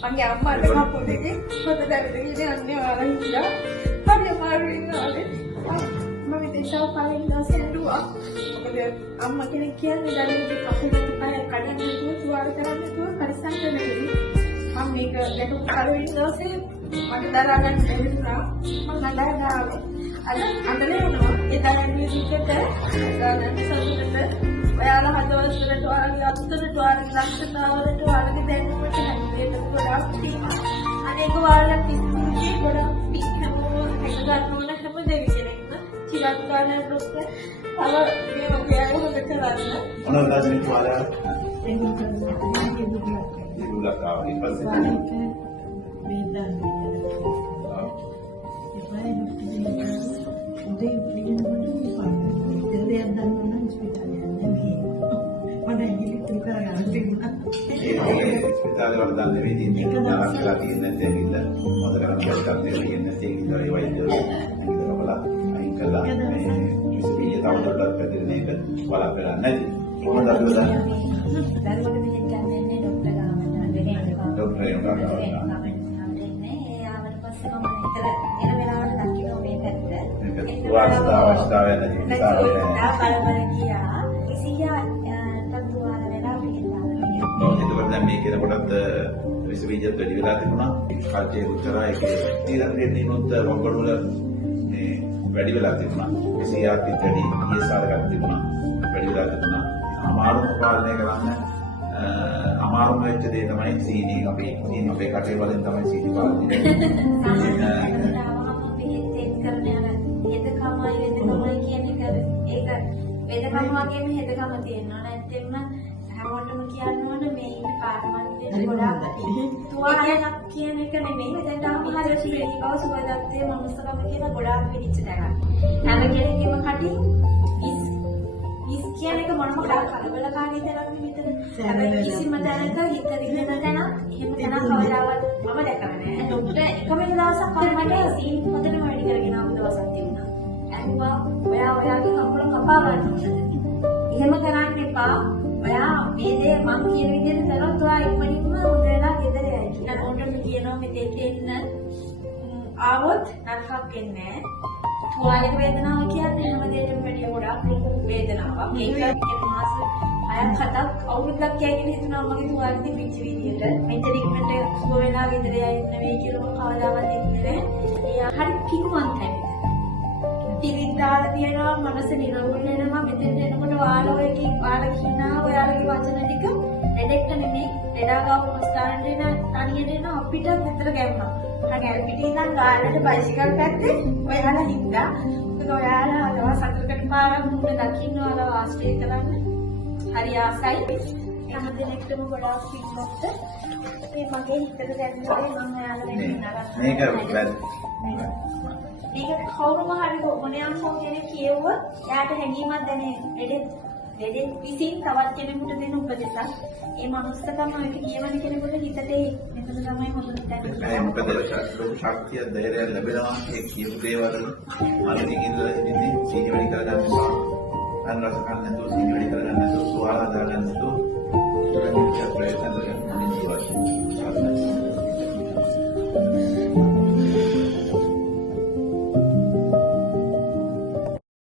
මගේ අම්මාට කපුටේ පොත දැවිලා යන්නේ ආරංචිලා හරි අමාරුයි නාලේ මම ඉතින් පාරින්න සෙන්ඩුවා මොකද අම්මා කෙනෙක් කියන්නේ දැන් කපුටේ පය කඩන්න තු සුවාර කරන්න තු පරිස්සම් කරන්න මම මේක දැන් පාරින්න ඉඳලා මට දරා ගන්න බැරිුණා මම නඩාවා අදලේනවා ඒතරම් මියුසික්කට ගානක් සතුටට ඔයාලා හදවතට ඔයාලගේ අත්තට ඔයාලගේ ලක්ෂණවලට ඔයාලගේ දැනුමට හැදෙන්න ගොඩාක් තියෙනවා. අනේක ඔයාලා පිස්සුකේ ගොඩාක් පිස්සුම එක ගන්න ඕන හැම දෙවියෙක්ම චිරක් ගන්න රොක්ක තව මේ වගේ හොද කරන්න. මොනවද දැන් ඔයාලා ඉදුලක් ආවා ඉපස්සේ මේ දන්නේ උදේ උදේ මොනවද දෙයක් දන්නවනම් ස්පිතාලේ ඉස්පිතාලේ වල දාන්න වෙදී නාස්ලා තියෙන දෙවිල්ල මොකද කරන්නේ ඩොක්ටර් දෙවියන් නැති ඉඳලා ඒ වෛද්‍යවරු බලලා අයින් කළා මේ ඉස්පිරිය තවදුරටත් පැතිරෙන එක බලාපොරොත්තු නැති කොහොමද අද දන්නේ දරුවගේ මෙහෙන් ගන්නේ ડોක්ටර් ගාමට දෙන්නේ ડોක්ටර් එනවා එන වෙලාවට දකින්න මේ පැත්ත අවස්ථාවක් නැති කියා ඉසියා තත්වාල වෙලා එතකොට දැන් මේ කෙනෙකුටත් විශ්වවිද්‍යාලයට වැඩි වෙලා තිබුණා කල්චර් උත්තරා ඒකේ තීරණේ දිනුත් වගඩ වල මේ වැඩි වෙලා තිබුණා ඉසියාත් වැඩි ESR එකක් තිබුණා වැඩි වෙලා තිබුණා අමාරුම පාලනය කරන්න අමාරුම වෙච්ච දේ තමයි සීනි අපේ කටේ වලින් තමයි සීනි පාලනය වෙදකම වගේම හෙදකම තියෙනවා නැත්නම් හැමෝටම කියන්න ඕන මේ ඉන්න කාර්යමන්ත්‍රයේ ගොඩාක් තුවාලයක් කියන එක නෙමෙයි දැන් තාම හරිය ශ්‍රේණිකව සුවදත්තේ මනුස්සකම කියන ගොඩාක් පිළිච්ච තැනක් හැම කෙනෙක්ගේම කටින් ඉස් කියන එක මොනම කලබලකාරී තරම් විතර හැබැයි කිසිම තැනක හිත රිදෙන තැන එහෙම තැනක් කවදාවත් මම දැකලා නැහැ ડોක්ටර් එකම දවසක් මට සීන් හොඳටම වැඩි කරගෙන ආපු දවසක් තිබුණා ඇහුවා ඔයාගේ කකුල කපා ගන්න එහෙම කරන්න එපා. ඔයා මේ දේ මං කියන විදිහට කරොත් ඔයා ඉක්මනින්ම හොඳ වෙලා ගෙදර යයි කියලා. ඕන්ටම කියනවා මෙතෙක් එන්න ආවොත් නරකක් වෙන්නේ නැහැ. තුවාලක වේදනාව කියන්නේ හැම දෙයකම වැඩිය ගොඩාක් ලොකු වේදනාවක්. ඒක මාස 6ක් 7ක් අවුරුද්දක් යයිගෙන හිතනවා මගේ තුවාලෙ තිබිච්ච විදිහට. මෙතන ඉක්මනට සුව වෙලා ගෙදර යයි නෙවෙයි කියලා කවදාවත් ඉන්නේ නැහැ. හරි කිකුමන්තයි. ඉරිද්දාල තියනවා මනස නිරවුල් වෙනවා මෙතෙන් එනකොට ඔයාලෝයකින් ඔයාලා කියනවා ඔයාලගේ වචන ටික දෙඩෙක්ට නෙමෙයි දෙඩාගාව ප්‍රස්තාරන්න එන තනියෙන් එන අපිට විතර ගැම්මා. හරි පිටින් ඉඳන් ගානට බයිසිකල් පැත්තේ ඔයාලා හින්දා මොකද ඔයාලා දවස් 4කට පාරක් මුන්න දකින්න ඔයාලා වාස්ටේ කරන්න හරි ආසයි. හැම දිනෙකටම ගොඩාක් පිටොත් මේ මගේ හිතට දැනෙන්නේ මම ඔයාලා වෙන මේක ඒක කවුරුම හරි මොනියම් කෙනෙක් කියවුවොත් එයාට හැඟීමක් දැනෙන්නේ දෙදෙන් විසින් තවත් කෙනෙකුට දෙන උපදෙසක් ඒ මනුස්සකම ඔයක කියවන කෙනෙකුට හිතට මෙතන තමයි හොඳට දැනෙන්නේ මොකද ශක්තිය ධෛර්යය ලැබෙනවා ඒ කියපු දේවල් අනිතින් ඉඳලා ඉන්නේ සීනි වැඩි කරගන්න එපා අන්න රස ගන්න නැතුව සීනි වැඩි කරගන්න නැතුව සුවාලා දාගන්න නැතුව ඒක ප්‍රයත්න කරන්න ඕනේ